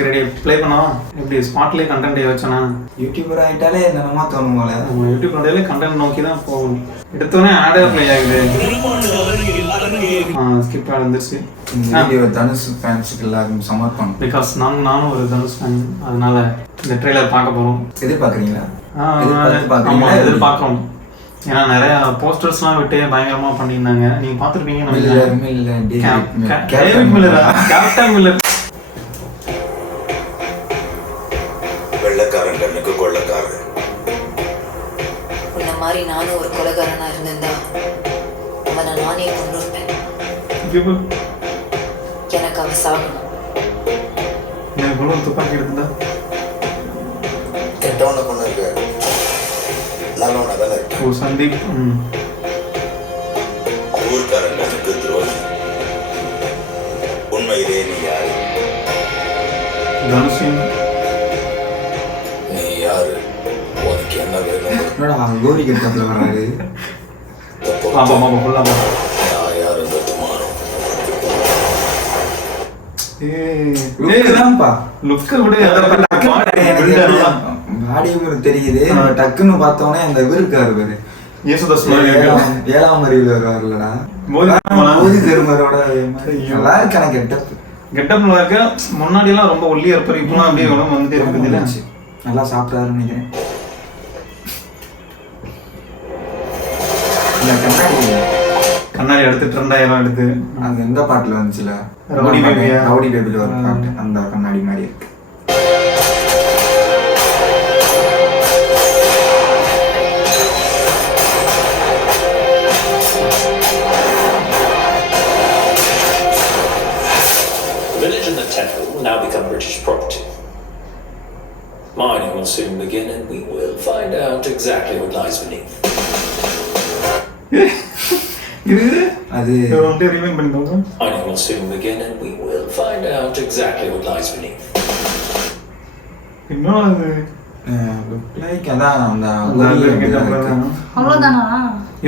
Okay ready play பண்ணலாம். எப்படி ஸ்பாட்லேயே content வச்சேனா YouTuber ஆகிட்டாலே என்னென்னமா தோணும் போல. நம்ம யூடியூப் கண்டென்ட்லேயே கண்டென்ட் நோக்கி தான் போகணும். எடுத்தோடனே ஆடே ப்ளே ஆகுது. ஸ்கிப் ஆட் வந்துருச்சு. இந்த வீடியோ தனுஷ் ஃபேன்ஸுக்கு எல்லாருக்கும் சமர்ப்பணம். பிகாஸ் நானும் ஒரு தனுஷ் ஃபேன், அதனால இந்த ட்ரெய்லர் பார்க்க போகிறோம். எதிர்பார்க்குறீங்களா? எதிர்பார்க்குறோம். ஏன்னா நிறைய போஸ்டர்ஸ்லாம் விட்டு பயங்கரமா பண்ணியிருந்தாங்க. நீங்க பார்த்துருப்பீங்க. கேப்டன் மில்லர் வெள்ளக்காரன் கண்ணுக்கு கொள்ளக்காரன். இந்த மாதிரி நானும் ஒரு கொலைகாரனா இருந்திருந்தா அவனை நானே கொண்டிருப்பேன். எனக்கு அவன் சாகணும். எனக்கு துப்பாக்கி எடுத்துட்டா கெட்டவனை கொண்டு இருக்க நல்லவனை தானே இருக்கு. ஓ சந்தீப். ஊர்க்காரன் கண்ணுக்கு துரோகி. உண்மையிலே நீ யாரு? தனுஷின். நீ யாரு? உனக்கு என்ன வேணும்? கோரி கட்டத்தில் வர்றாரு. நான் யாருங்கிறது மாறும். தெரியுது. டக்குன்னு பார்த்தோன்னே அந்த இவர் இருக்காரு பாரு, ஏழாம் அறிவுல வருவாருலடா, மோதி பெருமரோட நல்லா இருக்கு. எனக்கு கெட்டப் நல்லா இருக்கு. முன்னாடி எல்லாம் ரொம்ப ஒல்லியா இருப்பாரு, இப்பெல்லாம் அப்படியே உடம்பு வந்துட்டே இருக்குது. நல்லா சாப்பிட்டாருன்னு நினைக்கிறேன். கண்ணாடி எடுத்து ட்ரெண்டாயிரம் எடுத்து அந்த எந்த பாட்டுல வந்துச்சுல, ரவுடி பேபில ஒரு பாட்டு, அந்த கண்ணாடி மாதிரி இருக்கு. Now become British property. Mining will soon begin and we will find out exactly what lies beneath. அது ரிமைண்ட் பண்ணிக்கோங்க. Mining will soon begin and we will find out exactly what lies beneath. இன்னும் அது like அதான் அந்த அவ்வளவுதானா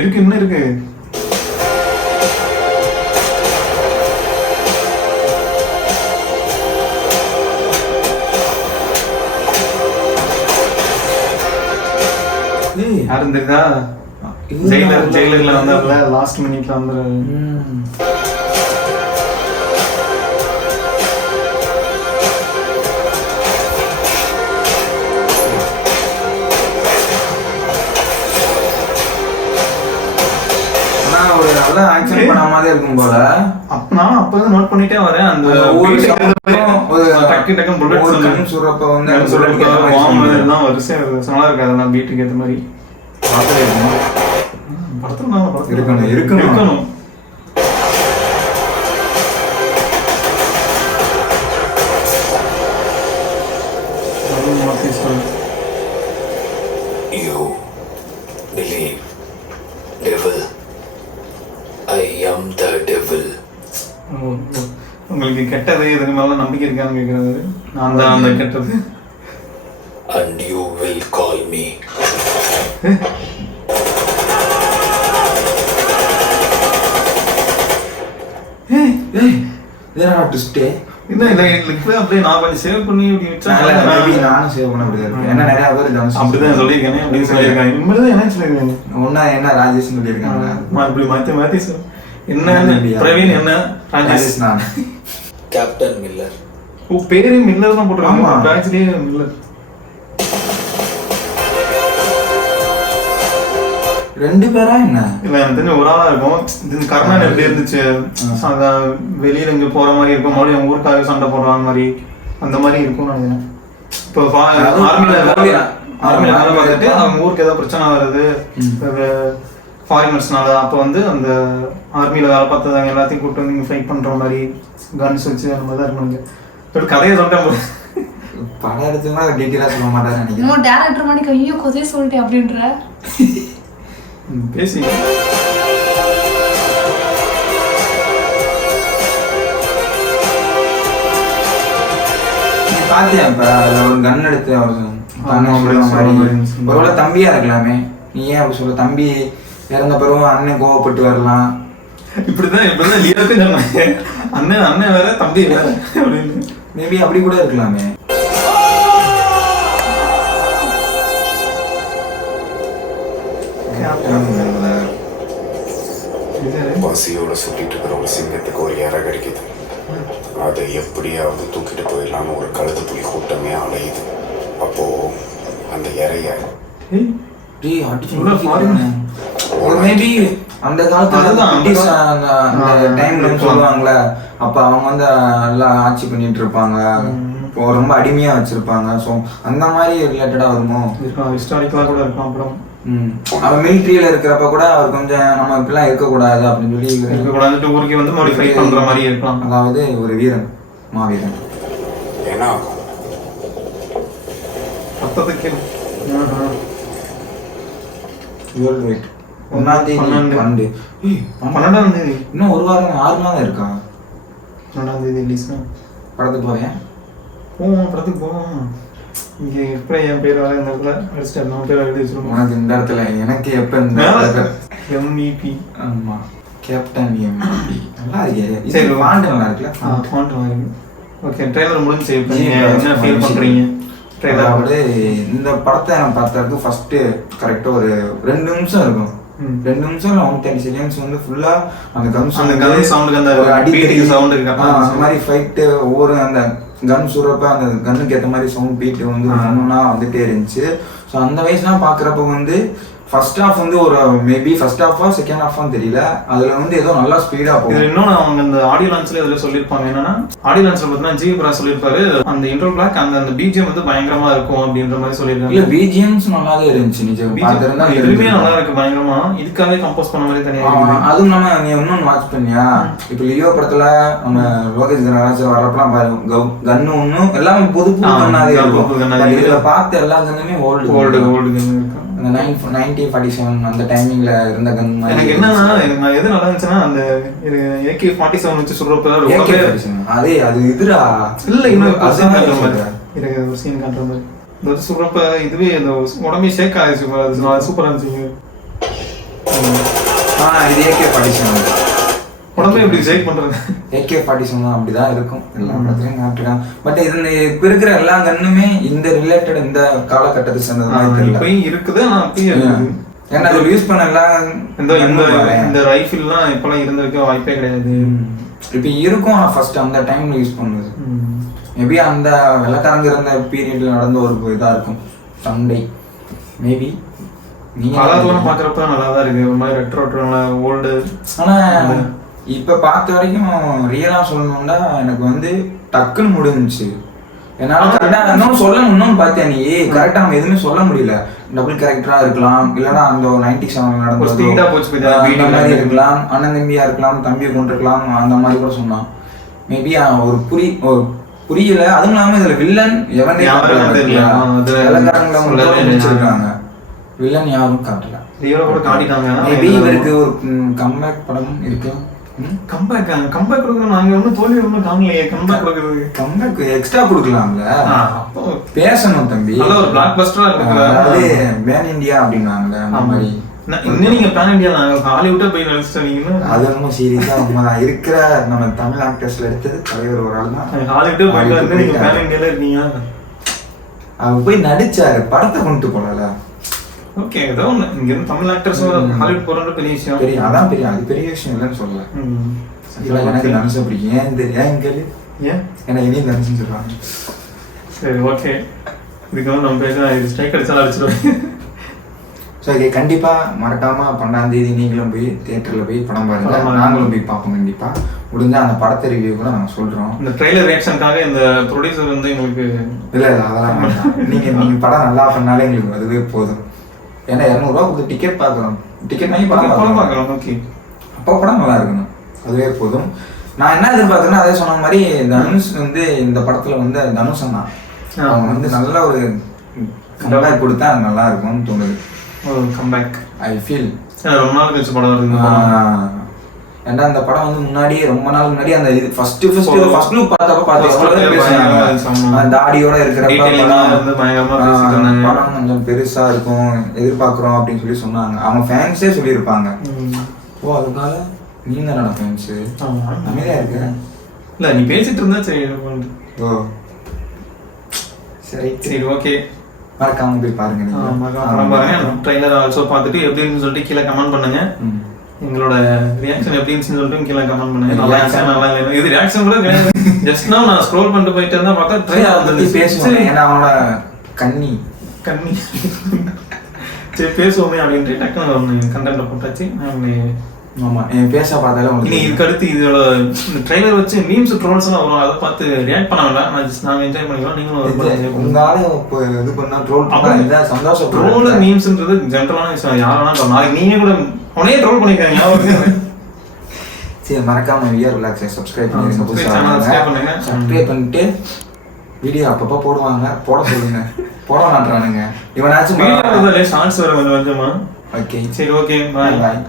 இருக்கு, இன்னும் இருக்கு. யாரும் தெரியுதா? ஜெயிலர்ல வந்தார்ல, லாஸ்ட் மினிட்ல வந்து ஒரு நல்ல ஆக்சன் பண்ண மாதிரி இருக்கும் போல. நானும் அப்பதான் நோட் பண்ணிட்டே வரேன். அந்த டக்கு டக்கு புல்லட் சுரப்ப வந்து எல்லாம் வரிசையா நல்லா இருக்கு. அதெல்லாம் பீட்டுக்கு ஏற்ற மாதிரி படத்துல இருக்கணும். You believe devil. I am the devil. உங்களுக்கு கெட்டது இதுக்கு மேல நம்பிக்கை இருக்கான்னு கேட்கறது. நான் தான் அந்த கெட்டது. And you will call me. அப்படியே நான் கொஞ்சம் சேவ் பண்ணி நானும் சேவ் பண்ண முடியாது. ஏன்னா நிறைய பேர் அப்படிதான் சொல்லியிருக்கேன். அப்படின்னு சொல்லியிருக்காங்க. இனிமேல் என்ன சொல்லியிருக்காங்க? ஒன்னா என்ன ராஜேஷ் சொல்லியிருக்காங்க. அப்படி மாத்தி என்ன பிரவீன், என்ன ராஜேஷ், நான் கேப்டன் மில்லர். பேரு மில்லர் தான் போட்டுருக்காங்க. பேட்ச்லயே மில்லர். ரெண்டு பேரா என்ன இல்ல எனக்கு தெரிஞ்ச ஒரு ஆளா இருக்கும். இது கர்நாடகா எப்படி இருந்துச்சு, வெளியில இங்க போற மாதிரி இருக்கும், மறுபடியும் அவங்க ஊருக்காக சண்டை போடுறாங்க மாதிரி, அந்த மாதிரி இருக்கும் நினைக்கிறேன். இப்போ ஆர்மியில வேலை பார்த்துட்டு அவங்க ஊருக்கு ஏதாவது பிரச்சனை வருது ஃபாரினர்ஸ்னால, அப்போ வந்து அந்த ஆர்மியில வேலை பார்த்தவங்க எல்லாத்தையும் கூப்பிட்டு வந்து இங்க ஃபைட் பண்ற மாதிரி கன்ஸ் வச்சு அந்த மாதிரி தான் இருக்கணும். கதையை சொல்லிட்டேன். படம் எடுத்தோம்னா டீட்டெயிலா சொல்ல மாட்டாரு நினைக்கிறேன். டேரக்டர் மாதிரி கையோ கதையை சொல்லிட்டேன் அப்படின்ற பேசி பாத்தியா? இப்ப ஒரு கன் எடுத்து ஒருவேளை தம்பியா இருக்கலாமே. நீ ஏன் அப்படி சொல்ல? தம்பி இறந்த பிறகு அண்ணன் கோவப்பட்டு வரலாம். இப்படிதான் லியோக்கும் சொன்னாங்க. அண்ணன் வேற தம்பி வேற அப்படின்னு. மேபி அப்படி கூட இருக்கலாமே. பசியோட சுட்டிட்டு இருக்கிற ஒரு சிங்கத்துக்கு ஒரு இறை கிடைக்குது. அதை எப்படியாவது தூக்கிட்டு போயிடலான்னு ஒரு கழுது புலி கூட்டமே அலையுது. அப்போ அந்த இறைய மேபி அந்த காலத்துல அந்த டைம்ல சொல்லுவாங்கல்ல, அப்ப அவங்க வந்து எல்லாம் ஆட்சி பண்ணிட்டு இருப்பாங்க, ரொம்ப அடிமையா வச்சிருப்பாங்க. ஸோ அந்த மாதிரி ரிலேட்டடா வருமோ? ஹிஸ்டாரிக்கலா கூட இருக்கும். அப்புறம் அவன் மிலிட்ரியில இருக்கிறப்ப கூட அவர் கொஞ்சம் நம்ம இப்பெல்லாம் இருக்கக்கூடாது அப்படின்னு சொல்லி இருக்கக்கூடாது, ஊருக்கு வந்து மாடிஃபை பண்ற மாதிரி இருக்கலாம். அதாவது ஒரு வீரன், மாவீரன். ஏன்னா மொத்தத்துக்கு ஒன்னாம் தேதி 12ஆம் தேதி இன்னும் ஒரு வாரம் 6 நாள் இருக்கா? 12ஆம் தேதி ரிலீஸ். படத்துக்கு போவேன், போவோம், படத்துக்கு போவோம். இங்க எப்படி என் பேர் வர இந்த இடத்துல அடிச்சுட்டு நம்ம பேர் எழுதி வச்சிருக்கோம். உனக்கு இந்த இடத்துல எனக்கு எப்ப இந்த MVP. ஆமா, கேப்டன் MVP நல்லா இருக்கு. சரி, ஃபாண்ட் நல்லா இருக்குல்ல? ஃபாண்ட் நல்லா இருக்கு. ஓகே, ட்ரைலர் முடிஞ்சு இப்போ என்ன ஃபீல் பண்றீங்க? அதாவது இந்த படத்தை நான் பார்த்தது ஃபர்ஸ்ட் கரெக்டா ஒரு 2 நிமிஷம் இருக்கும். 2 நிமிஷம் இல்லை 130 செகண்ட்ஸ் வந்து ஃபுல்லா அந்த கன் சவுண்டுக்கு அந்த அடிக்கிற சவுண்டுக்கு அந்த மாதிரி ஃபைட்டு ஒவ்வொரு அந்த கன் சுடுறப்ப அந்த கன்னுக்கு ஏற்ற மாதிரி சவுண்ட் பீட்டு வந்து ஒன்றுனா வந்துட்டே இருந்துச்சு. ஸோ அந்த வயசுலாம் பார்க்குறப்ப வந்து ஃபர்ஸ்ட் ஹாஃப் வந்து ஒரு மேபி ஃபர்ஸ்ட் ஹாஃபா செகண்ட் ஹாஃபான்னு தெரியல, அதில் வந்து ஏதோ நல்லா ஸ்பீடாக போகும். இது இன்னொன்று அவங்க அந்த ஆடியோ லான்ச்ல இதில் சொல்லியிருப்பாங்க என்னன்னா, ஆடியோ லான்ச்ல பார்த்தீங்கன்னா ஜிவி சொல்லியிருப்பாரு அந்த இன்ட்ரோ பிளாக் அந்த பிஜிஎம் வந்து பயங்கரமா இருக்கும் அப்படின்ற மாதிரி சொல்லியிருக்காங்க. இல்லை பிஜிஎம்ஸ் நல்லாவே இருந்துச்சு, நிஜம் பார்த்துருந்தா எதுவுமே நல்லா இருக்கு பயங்கரமா. இதுக்காகவே கம்போஸ் பண்ண மாதிரி தனியாக. அதுவும் இல்லாமல் நீ இன்னொன்று வாட்ச் பண்ணியா, இப்போ லியோ படத்தில் நம்ம லோகேஷ் கனராஜ் வரப்பெல்லாம் பாருங்க, கன்னு ஒன்றும் எல்லாமே புது புது கண்ணாதே இருக்கும். இதில் பார்த்து எல்லா கன்னுமே ஓல்டு கன்னு இருக்கும். அந்த 1947 அந்த டைமிங்ல இருந்த கன் மாதிரி. எனக்கு என்னன்னா, எனக்கு எது நல்லா இருந்துச்சுன்னா அந்த AK-47 வச்சு சொல்றப்ப ரொம்பவே அதே அது இதுரா இல்ல இன்னொரு ஒரு சீன் காட்டுற மாதிரி இந்த சொல்றப்ப இதுவே அந்த உடம்பே ஷேக் ஆயிடுச்சு. சூப்பரா இருந்துச்சு. இது AK-47 உடம்பே எப்படி ஷேக் பண்றது. AK-47 அப்படிதான் இருக்கும் எல்லா படத்துலயும் காட்டுறான். பட் இது இப்ப இருக்கிற எல்லா கன்னுமே இந்த ரிலேட்டட் இந்த காலகட்டத்தை சேர்ந்தது மாதிரி தெரியல இருக்குது. ஏன்னா அது யூஸ் பண்ண எல்லாம் இந்த ரைஃபிள்லாம் இப்பெல்லாம் இருந்திருக்க வாய்ப்பே கிடையாது. இப்ப இருக்கும், ஆனா ஃபர்ஸ்ட் அந்த டைம்ல யூஸ் பண்ணுது. மேபி அந்த வெள்ளக்காரங்க இருந்த பீரியட்ல நடந்த ஒரு இதா இருக்கும் சண்டை. மேபி நீங்க கலர்லாம் பாக்குறப்ப நல்லா தான் இருக்கு, ஒரு மாதிரி ரெட்ரோ ஓல்டு. ஆனா இப்ப பார்த்த வரைக்கும் ரியலா சொல்லணும்னா எனக்கு வந்து டக்குன்னு முடிஞ்சிச்சு. என்னால கரெக்டா இன்னும் பார்த்தேன், நீ கரெக்டா நம்ம எதுவுமே சொல்ல முடியல. டபுள் கேரக்டரா இருக்கலாம், இல்லைன்னா அந்த 97 நடந்த மாதிரி இருக்கலாம், அண்ணன் தம்பியா இருக்கலாம், தம்பியை கொண்டிருக்கலாம், அந்த மாதிரி கூட சொன்னான். மேபி ஒரு புரியல. அதுவும் இல்லாம இதுல வில்லன் எவனே வச்சிருக்காங்க, வில்லன் யாரும் காட்டல. மேபி இவருக்கு ஒரு கம்பேக் படம் இருக்கு. கம்பேக் கொடுக்கணும். நாங்க ஒன்றும் தோல்வி ஒன்றும் காணலையே. கம்பேக் எக்ஸ்ட்ரா கொடுக்கலாம்ல, பேசணும் தம்பி. ஒரு பிளாக் பஸ்டரா இருக்கு. அதாவது பேன் இந்தியா அப்படின்னாங்க. அந்த மாதிரி இன்னும் நீங்க பேன் இந்தியா ஹாலிவுட்டே போய் நினைச்சிட்டீங்கன்னா அது ரொம்ப சீரியஸா இருக்கிற நம்ம தமிழ் ஆக்டர்ஸ்ல எடுத்தது தலைவர் ஒரு ஆள் தான். ஹாலிவுட்டே போயிட்டு நீங்க பேன் இந்தியால இருக்கீங்க. அவர் போய் நடிச்சாரு, படத்தை கொண்டு போகல. ஓகே, ஏதோ ஒன்று இங்க இருந்து தமிழ் ஆக்டர்ஸ் ஹாலிவுட் போறது பெரிய விஷயம். பெரிய அதான் பெரிய அது பெரிய விஷயம் இல்லைன்னு சொல்லல. எனக்கு தனுஷ் பிடிக்கும். ஏன் தெரியா எங்களுக்கு ஏன்னா இனியும் தனுஷன் சொல்லுவாங்க. சரி, ஓகே. இதுக்கு வந்து நம்ம பேச ஸ்ட்ரைக் அடிச்சாலும் அடிச்சிடுவேன். ஸோ ஓகே, கண்டிப்பா மறக்காம 12ஆம் தேதி நீங்களும் போய் தியேட்டர்ல போய் படம் பாருங்க. நாங்களும் போய் பார்ப்போம். கண்டிப்பா முடிஞ்சா அந்த படத்தை ரிவ்யூ கூட நாங்கள் சொல்றோம். இந்த ட்ரெய்லர் ரியாக்ஷனுக்காக இந்த ப்ரொடியூசர் வந்து எங்களுக்கு இல்லை அதெல்லாம் நீங்க படம் நல்லா பண்ணாலே எங்களுக்கு அதுவே போதும். ஏன்னா 200 ரூபா கொடுத்து டிக்கெட் பார்க்குறோம், டிக்கெட் வாங்கி படம் பார்க்கலாம். ஓகே, அப்போ படம் நல்லா இருக்கணும், அதுவே போதும். நான் என்ன எதிர்பார்க்குறேன்னா அதே சொன்ன மாதிரி தனுஷ் வந்து இந்த படத்துல வந்து தனுஷன் தான் அவங்க வந்து நல்ல ஒரு கம்பேக் கொடுத்தா நல்லா இருக்கும்னு தோணுது. கம்பேக் ஐ ஃபீல் ரொம்ப நாள் கழிச்சு படம் வருது. ஏன்னா அந்த படம் வந்து முன்னாடியே ரொம்ப நாள் முன்னாடி அந்த இது ஃபர்ஸ்ட் லுக் பார்த்தப்ப தாடியோட இருக்கிறப்ப படம் கொஞ்சம் பெருசா இருக்கும் எதிர்பார்க்குறோம் அப்படின்னு சொல்லி சொன்னாங்க. அவங்க ஃபேன்ஸே சொல்லியிருப்பாங்க. ஓ அதுக்காக நீங்க தானே ஃபேன்ஸு அமைதியா இருக்கு இல்லை நீ பேசிட்டு இருந்தா சரி பண்ணு. ஓ சரி சரி ஓகே. மறக்காம போய் பாருங்க நீங்க. படம் பாருங்க. ட்ரைலர் ஆல்சோ பார்த்துட்டு எப்படின்னு சொல்லிட்டு கீழே கமெண்ட் பண்ணுங்க. எங்களோட ரியாக்ஷன் எப்படின்னு சொல்லிட்டு கீழே கமெண்ட் பண்ணுங்க. நல்லா இருந்துச்சு நல்லா இல்லை இது ரியாக்ஷன் கூட கிடையாது. ஜஸ்ட் நான் ஸ்க்ரோல் பண்ணிட்டு போயிட்டு இருந்தா பார்த்தா ட்ரைலர் வந்து பேசுவேன். ஏன்னா அவனோட கண்ணி சரி பேசுவோமே அப்படின்ட்டு டக்குனு ஒன்று கண்டென்ட்ல போட்டாச்சு. ஆமா என் பேச பார்த்தாலே இனி இதுக்கு அடுத்து இதோட ட்ரைலர் வச்சு மீம்ஸ் ட்ரோல்ஸ் எல்லாம் வரும். அதை பார்த்து ரியாக்ட் பண்ண வேண்டாம். நான் ஜஸ்ட் நாங்கள் என்ஜாய் பண்ணிக்கலாம். நீங்களும் உங்களால இப்போ இது பண்ணா ட்ரோல் பண்ணா சந்தோஷம். ட்ரோல் மீம்ஸ்ன்றது ஜென்ரலான விஷயம். யாரெல்லாம் நாளைக்கு நீங்க கூட உடனே ட்ரோல் பண்ணிக்காங்க. சரி மறக்காம வியர் ரிலாக்ஸை சப்ஸ்கிரைப் பண்ணுங்க. சப்ஸ்கிரைப் பண்ணிட்டு வீடியோ அப்பப்போ போடுவாங்க. போட சொல்லுங்க. போட மாட்டானுங்க இவனாச்சும் ஷார்ட்ஸ் வர கொஞ்சம் கொஞ்சமா. ஓகே சரி ஓகே பாய்.